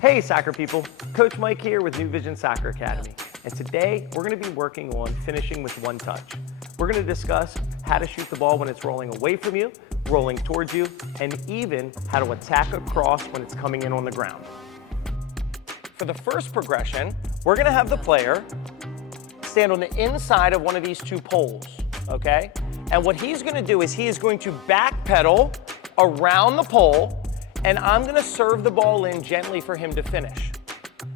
Hey soccer people, Coach Mike here with New Vision Soccer Academy. And today we're going to be working on finishing with one touch. We're going to discuss how to shoot the ball when it's rolling away from you, rolling towards you, and even how to attack across when it's coming in on the ground. For the first progression, we're going to have the player stand on the inside of one of these two poles, okay? And what he's going to do is he is going to backpedal around the pole, and I'm going to serve the ball in gently for him to finish.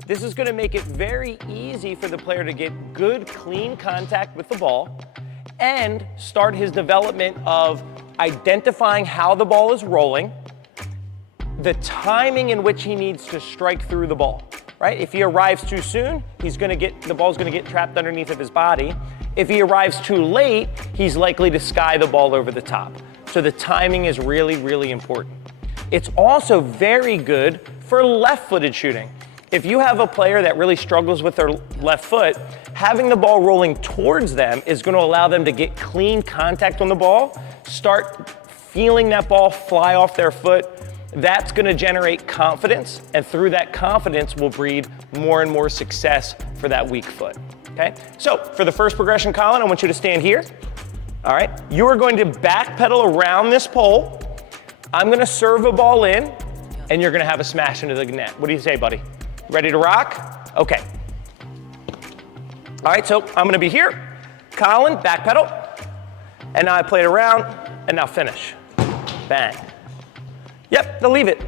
This is going to make it very easy for the player to get good, clean contact with the ball and start his development of identifying how the ball is rolling, the timing in which he needs to strike through the ball, right? If he arrives too soon, the ball's going to get trapped underneath of his body. If he arrives too late, he's likely to sky the ball over the top. So the timing is really, really important. It's also very good for left-footed shooting. If you have a player that really struggles with their left foot, having the ball rolling towards them is going to allow them to get clean contact on the ball, start feeling that ball fly off their foot. That's going to generate confidence, and through that confidence will breed more and more success for that weak foot. Okay? So for the first progression, Colin, I want you to stand here. All right? You are going to backpedal around this pole. I'm going to serve a ball in, and you're going to have a smash into the net. What do you say, buddy? Ready to rock? Okay. All right, so I'm going to be here. Colin, backpedal. And now I play it around, and now finish. Bang. Yep, now leave it.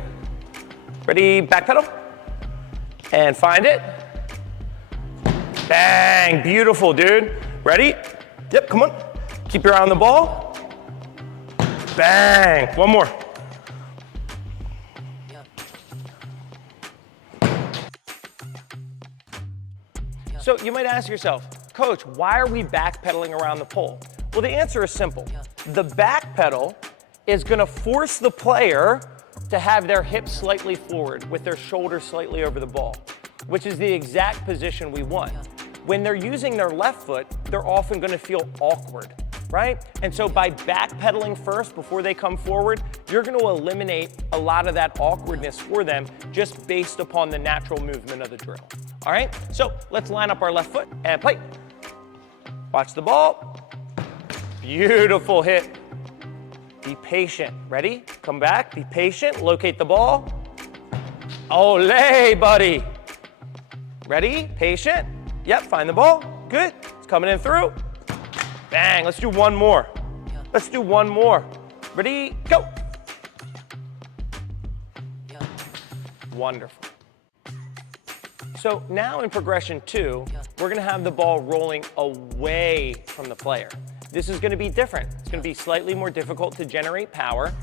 Ready, backpedal. And find it. Bang, beautiful, dude. Ready? Yep, come on. Keep your eye on the ball. Bang, one more. So you might ask yourself, Coach, why are we backpedaling around the pole? Well, the answer is simple. The backpedal is going to force the player to have their hips slightly forward with their shoulders slightly over the ball, which is the exact position we want. When they're using their left foot, they're often going to feel awkward, right? And so by backpedaling first before they come forward, you're going to eliminate a lot of that awkwardness for them just based upon the natural movement of the drill. All right, so let's line up our left foot and play. Watch the ball. Beautiful hit. Be patient. Ready? Come back. Be patient. Locate the ball. Olé, buddy. Ready? Patient. Yep, find the ball. Good. It's coming in through. Bang. Let's do one more. Let's do one more. Ready? Go. Wonderful. So now in progression 2, we're going to have the ball rolling away from the player. This is going to be different. It's going to be slightly more difficult to generate power,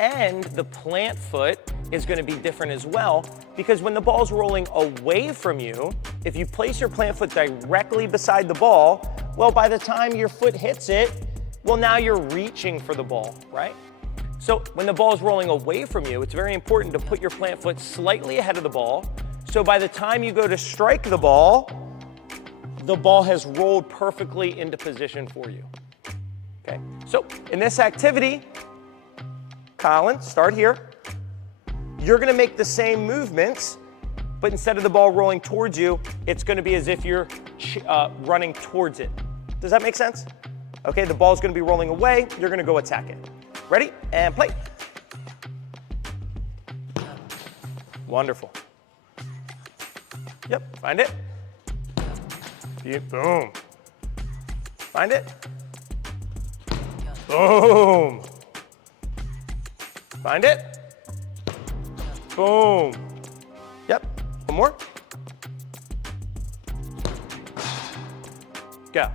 and the plant foot is going to be different as well, because when the ball's rolling away from you, if you place your plant foot directly beside the ball, well, by the time your foot hits it, well, now you're reaching for the ball, right? So when the ball is rolling away from you, it's very important to put your plant foot slightly ahead of the ball. So by the time you go to strike the ball has rolled perfectly into position for you. Okay, so in this activity, Colin, start here. You're going to make the same movements, but instead of the ball rolling towards you, it's going to be as if you're running towards it. Does that make sense? Okay, the ball's going to be rolling away. You're going to go attack it. Ready? And play. Wonderful. Yep, find it. Boom. Find it. Boom. Find it. Boom. Yep, one more. Go.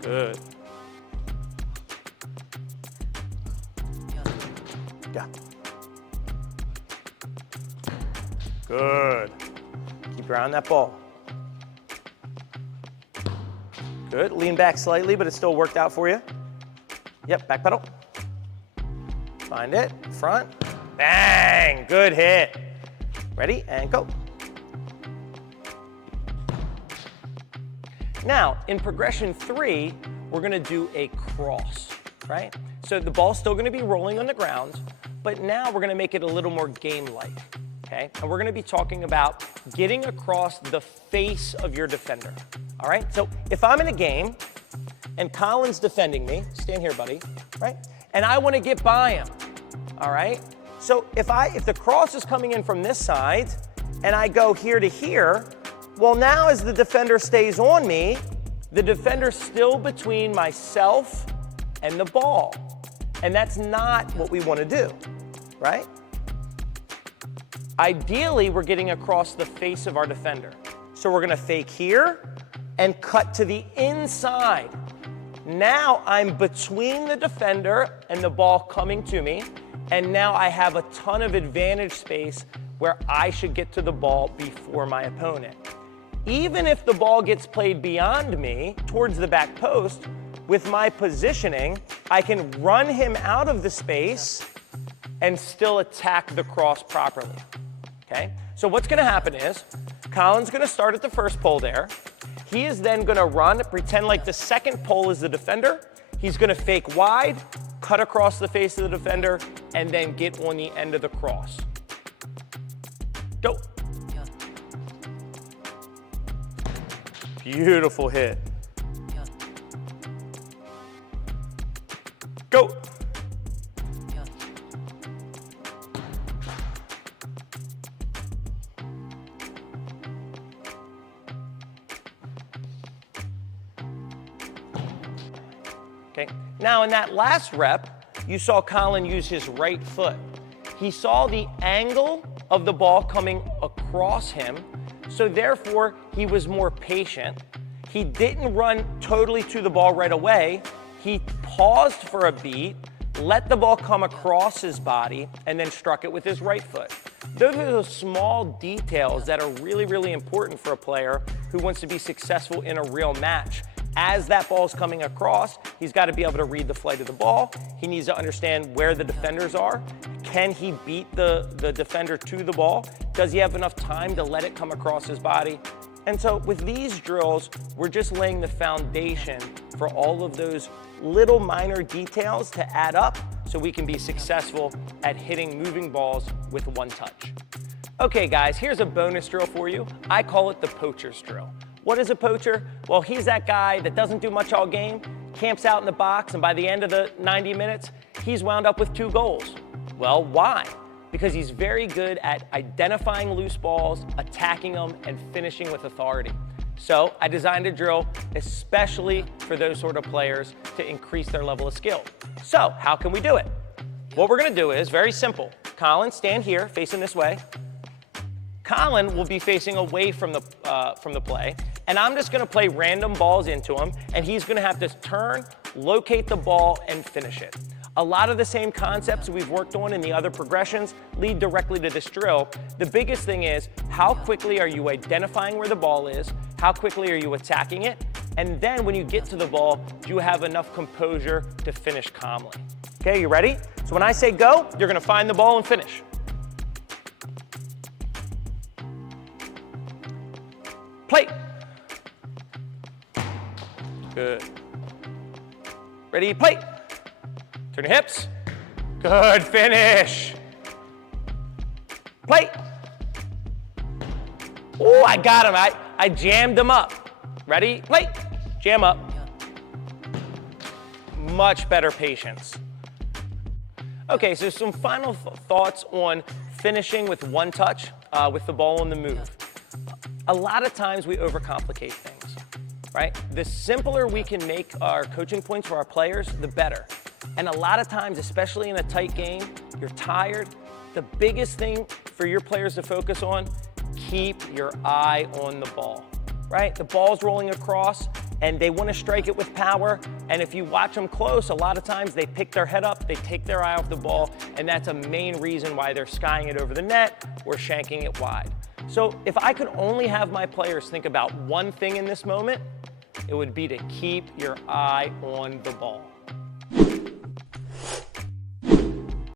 Good. Go. Good. Keep your eye on that ball. Good. Lean back slightly, but it still worked out for you. Yep, back pedal. Find it. Front. Bang. Good hit. Ready? And go. Now, in progression 3, we're going to do a cross, right? So So the ball's still gonna be rolling on the ground, but now we're gonna make it a little more game-like, okay? And we're gonna be talking about getting across the face of your defender, all right? So if I'm in a game and Colin's defending me, stand here, buddy, right? And I wanna get by him, all right? So if the cross is coming in from this side and I go here to here, well, now as the defender stays on me, the defender's still between myself and the ball. And that's not what we want to do, right? Ideally, we're getting across the face of our defender. So we're going to fake here and cut to the inside. Now I'm between the defender and the ball coming to me, and now I have a ton of advantage space where I should get to the ball before my opponent. Even if the ball gets played beyond me towards the back post, with my positioning, I can run him out of the space and still attack the cross properly, okay? So what's gonna happen is, Colin's gonna start at the first pole there. He is then gonna run, pretend like the second pole is the defender. He's gonna fake wide, cut across the face of the defender, and then get on the end of the cross. Go. Beautiful hit. Go. Okay, now in that last rep, you saw Colin use his right foot. He saw the angle of the ball coming across him, so therefore he was more patient. He didn't run totally to the ball right away. He paused for a beat, let the ball come across his body, and then struck it with his right foot. Those are those small details that are really, really important for a player who wants to be successful in a real match. As that ball's coming across, he's got to be able to read the flight of the ball. He needs to understand where the defenders are. Can he beat the defender to the ball? Does he have enough time to let it come across his body? And so with these drills, we're just laying the foundation for all of those little minor details to add up so we can be successful at hitting moving balls with one touch. Okay guys, here's a bonus drill for you. I call it the poacher's drill. What is a poacher? Well, he's that guy that doesn't do much all game, camps out in the box, and by the end of the 90 minutes, he's wound up with 2 goals. Well, why? Because he's very good at identifying loose balls, attacking them, and finishing with authority. So I designed a drill especially for those sort of players to increase their level of skill. So how can we do it? What we're gonna do is very simple. Colin, stand here, facing this way. Colin will be facing away from the play, and I'm just gonna play random balls into him, and he's gonna have to turn, locate the ball, and finish it. A lot of the same concepts we've worked on in the other progressions lead directly to this drill. The biggest thing is, how quickly are you identifying where the ball is? How quickly are you attacking it? And then when you get to the ball, do you have enough composure to finish calmly? Okay, you ready? So when I say go, you're gonna find the ball and finish. Play. Good. Ready, play. Turn your hips. Good, finish. Play. Oh, I got him. I jammed him up. Ready, play. Jam up. Much better patience. Okay, so some final thoughts on finishing with one touch with the ball on the move. A lot of times we overcomplicate things, right? The simpler we can make our coaching points for our players, the better. And a lot of times, especially in a tight game, you're tired. The biggest thing for your players to focus on, keep your eye on the ball, right? The ball's rolling across and they want to strike it with power. And if you watch them close, a lot of times they pick their head up, they take their eye off the ball, and that's a main reason why they're skying it over the net or shanking it wide. So if I could only have my players think about one thing in this moment, it would be to keep your eye on the ball.